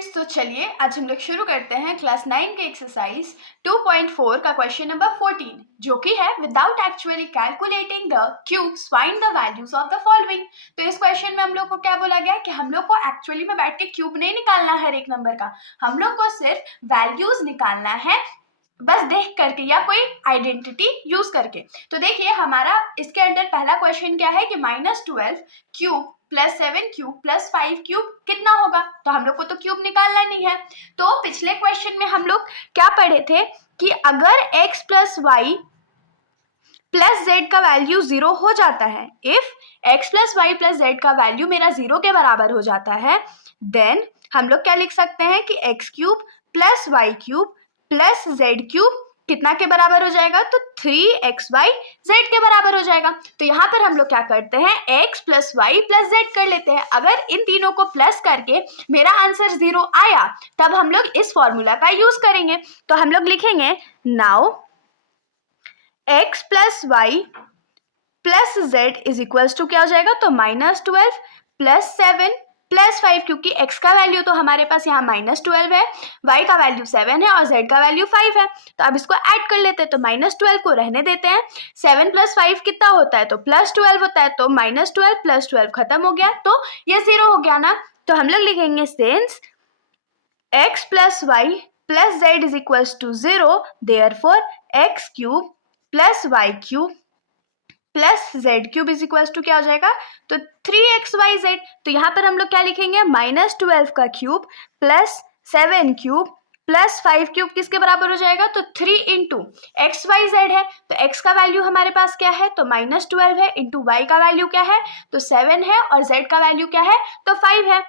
Students, तो चलिए आज हम लोग शुरू करते हैं क्लास 9 के एक्सरसाइज 2.4 का क्वेश्चन नंबर 14, जो कि है without actually calculating the cubes find the values of the following. तो इस क्वेश्चन में हम लोग को क्या बोला गया कि हम लोग को एक्चुअली में बैठ के क्यूब नहीं निकालना है हर एक नंबर का, हम लोग को सिर्फ वैल्यूज निकालना है बस देख करके या कोई आइडेंटिटी यूज करके। तो देखिए हमारा इसके अंदर पहला क्वेश्चन क्या है कि -12 क्यूब +7 क्यूब +5 क्यूब कितना होगा। तो हम लोग को तो क्यूब निकालना नहीं है। तो पिछले क्वेश्चन में हम लोग क्या पढ़े थे कि अगर x + y + z का वैल्यू 0 हो जाता है, इफ x + y + z का वैल्यू मेरा 0 के बराबर हो जाता है, देन हम लोग क्या लिख सकते हैं कि x³ + y³ + z³ कितना के बराबर हो जाएगा, तो 3xy/z के बराबर हो जाएगा। तो यहाँ पर हम लोग क्या करते हैं, x + y + z कर लेते हैं। अगर इन तीनों को प्लस करके मेरा आंसर 0 आया, तब हम लोग इस फॉर्मूला का यूज करेंगे। तो हम लोग लिखेंगे now x + y + z is equals to क्या हो जाएगा, तो -12 + 7 + 5, क्योंकि x का वैल्यू तो हमारे पास यहाँ -12 है, y का वैल्यू 7 है और z का वैल्यू 5 है। तो अब इसको ऐड कर लेते हैं। तो -12 को रहने देते हैं, 7 + 5 कितना होता है, तो +12 होता है। तो -12 + 12 खत्म हो गया, तो ये 0 हो गया ना। तो हम लोग लिखेंगे since x + y + z is equals to 0, therefore x³ + y³ + z³ is equals to क्या हो जाएगा, तो 3xyz। तो यहाँ पर हम लोग क्या लिखेंगे, -12 का क्यूब +7³ +5³ किसके बराबर हो जाएगा, तो 3 × xyz है। तो x का वैल्यू हमारे पास क्या है, तो -12 है, इंटू y का वैल्यू क्या है, तो 7 है, और z का वैल्यू क्या है, तो 5 है।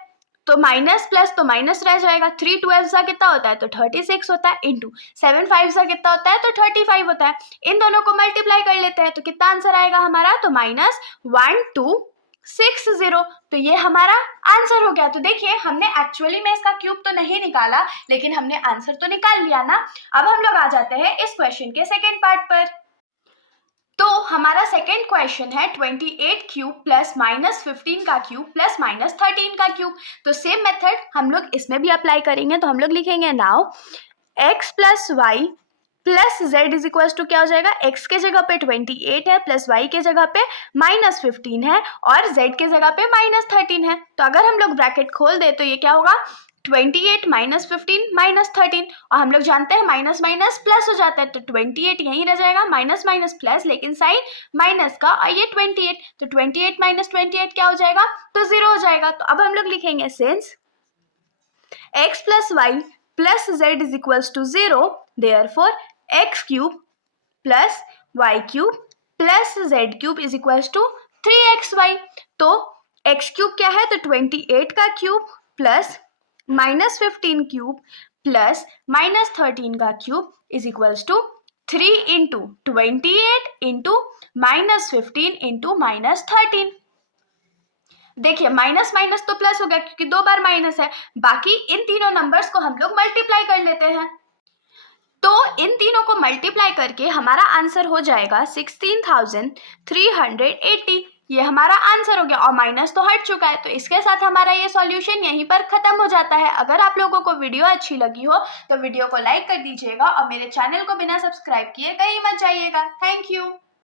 तो माइनस प्लस तो माइनस रह जाएगा, 3 12 सा कितना होता है, तो 36 होता है, इंटू 7 5 सा कितना होता है, तो 35 होता है। इन दोनों को मल्टीप्लाई कर लेते हैं, तो कितना आंसर आएगा हमारा, तो -1260। तो ये हमारा आंसर हो गया। तो देखिए हमने एक्चुअली में इसका क्यूब तो नहीं निकाला, लेकिन हमने आंसर तो निकाल लिया ना। अब हम लोग आ जाते हैं इस क्वेश्चन के सेकेंड पार्ट पर। तो हमारा सेकेंड क्वेश्चन है 28 क्यूब +-15 का क्यूब +-13 का क्यूब। तो सेम मेथड हम लोग इसमें भी अप्लाई करेंगे। तो हम लोग लिखेंगे now x + y + z is equals to क्या हो जाएगा, x के जगह पे 28 है, प्लस y के जगह पे -15 है, और z के जगह पे -13 है। तो अगर हम लोग ब्रैकेट खोल दे तो ये क्या होगा, 28 -15 -13, और हम लोग जानते हैं माइनस माइनस प्लस हो जाता है। तो 28 यहीं रह जाएगा, माइनस माइनस प्लस, लेकिन साइन माइनस का, और ये 28, तो 28 - 28 क्या हो जाएगा, तो 0 हो जाएगा। तो अब हम लोग लिखेंगे since x + y + z is equals to 0, therefore x³ + y³ + z³ is equals to 3xy। तो x³ क्या है, तो 28 का क्यूब प्लस -15 क्यूब प्लस -13 का क्यूब इज इक्वल्स टू 3 × 28 × -15 × -13। देखिए माइनस माइनस तो प्लस हो गया, क्योंकि 2 बार माइनस है। बाकी इन तीनों नंबर्स को हम लोग मल्टीप्लाई कर लेते हैं। तो इन तीनों को मल्टीप्लाई करके हमारा आंसर हो जाएगा 16,380। ये हमारा आंसर हो गया, और माइनस तो हट चुका है। तो इसके साथ हमारा ये सॉल्यूशन यहीं पर खत्म हो जाता है। अगर आप लोगों को वीडियो अच्छी लगी हो तो वीडियो को लाइक कर दीजिएगा, और मेरे चैनल को बिना सब्सक्राइब किए कहीं मत जाइएगा। Thank you.